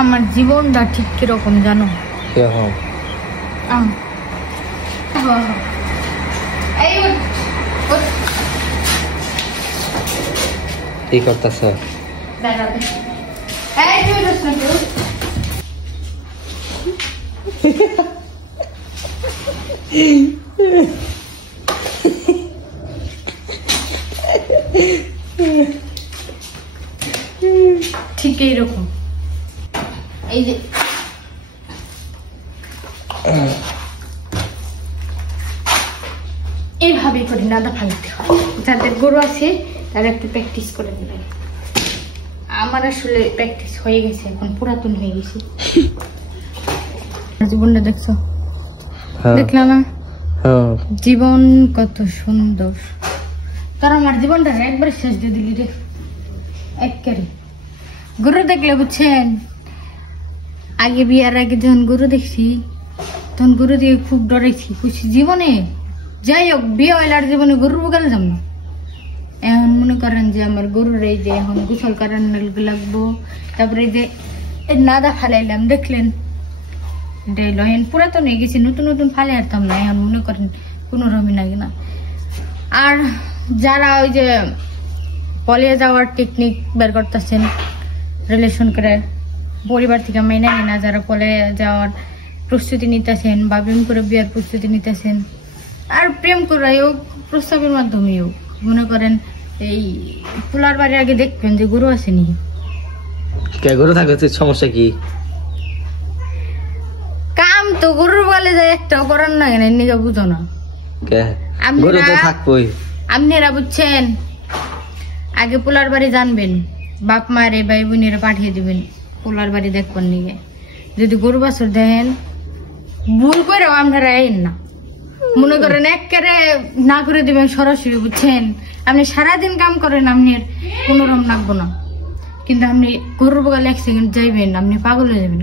আমার জীবনটা ঠিক কিরকম জানো? কি করতেছ? ঠিক এইরকম এই যে এইভাবে করি নাদা ফালাতে হয়। যাদের গরু আছে তারা একটু প্র্যাকটিস করে দেবে। আমার আসলে প্র্যাকটিস হয়ে গেছে, এখন পুরাতন হয়ে গেছে। জীবনটা দেখছো? দেখলাম না জীবন কত সুন্দর। তোর আমার জীবনটা একবারে শেষ দিয়ে দিলি রে একেবারে। গরু দেখলে বুঝছেন, আগে বিয়ার আগে যখন গরু দেখছি তখন গরু দিয়ে খুব ডরেছি, বুঝছি জীবনে যাই হোক বিয়ে হইলার জীবনে গরুর বগালে যাব না। এখন মনে করেন যে আমার গরুর এই যে এখন গোসল করার লাগবো, তারপরে যে নাদা ফালাইলাম দেখলেন এখন পুরাতন হয়ে গেছি, নতুন নতুন ফালে আরতাম না। এখন মনে করেন কোনো রকমই লাগে না। আর যারা ওই যে পলিয়ে যাওয়ার টেকনিক বের করতেছেন রিলেশন করে, পরিবার থেকে মেনে নেয় না, যারা পলিয়ে যাওয়ার প্রস্তুতি নিতেছেন বা প্রেম করে বিয়ার প্রস্তুতি নিতেছেন, আর প্রেম করাই হোক প্রস্তাবের মাধ্যমে হোক, মনে করেন এই পোলার বাড়ির আগে দেখবেন যে গরু আসেনি। গরু থাকলে সমস্যা কি? কাম তো গরুর বলে যায় একটাও করার না, কেন নিজে বুঝো না? আপনারা বুঝছেন, আগে পোলার বাড়ি জানবেন, বাপ মারে ভাই বোনেরা পাঠিয়ে দিবেন পোলার বাড়ি দেখবেন নিয়ে। যদি গরু বাছুর দেখেন ভুল করেও আপনারা আইন না, মনে করেন একেবারে না করে দিবেন সরাসরি। বুঝছেন, আপনি সারাদিন কাম করেন, আপনার কোনো রকম লাগবো না, কিন্তু আপনি গরুর বগালে 1 সেকেন্ড যাইবেন আপনি পাগল হয়ে যাবেন।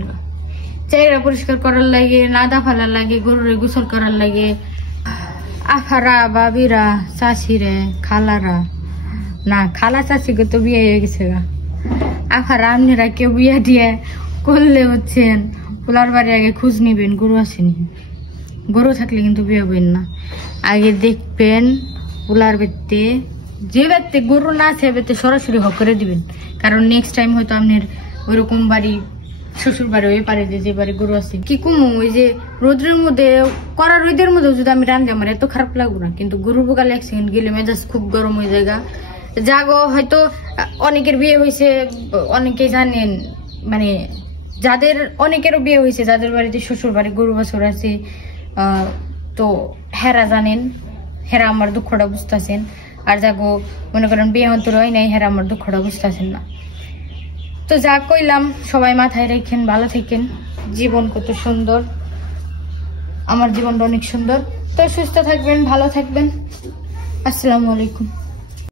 চেহারা পরিষ্কার করার লাগে, নাদা ফালার লাগে, গরুর গোসল করার লাগে, আফারা বাবিরা চাষিরে খালারা না, খালা চাষিকে তো বিয়ে হয়ে গেছে গা, আফারা আপনারা কেউ বিয়ে দিয়ে করলে হচ্ছেন পোলার বাড়ি আগে খোঁজ নিবেন গরু আসেনি। গরু থাকলে কিন্তু বিয়ে হবেন না, আগে দেখবেন পোলার বেতে, যে বেতে গরু না আছে বেতে সরাসরি হক করে দিবেন। কারণ নেক্সট টাইম হয়তো আপনার ওইরকম বাড়ি শ্বশুর বাড়ি ওই পারে যে বাড়ি গরু আছে কি কুমু, ওই যে রোদের মধ্যে কড়া রোদের মধ্যে যদি আমি রান্ধি আমার এত খারাপ লাগবো না, কিন্তু গরু বগালে 1 সেকেন্ড গেলে মেজাজ খুব গরম হয়ে যায়। জাগো হয়তো অনেকের বিয়ে হয়েছে, অনেকে জানেন, মানে যাদের অনেকেরও বিয়ে হয়েছে, যাদের বাড়িতে শ্বশুর বাড়ি গরু বাছুর আছে, তো হেরা জানেন, হেরা আমার দুঃখটা বুঝতেছেন। আর জাগো মনে করেন বিয়ে অন্তর হয় নাই, হেরা আমার দুঃখটা বুঝতেছেন না। তো যা কইলাম সবাই মাথায় রেখেন, ভালো থাকেন। জীবন কত সুন্দর, আমার জীবনটা অনেক সুন্দর। তো সুস্থ থাকবেন, ভালো থাকবেন। আসসালামু আলাইকুম।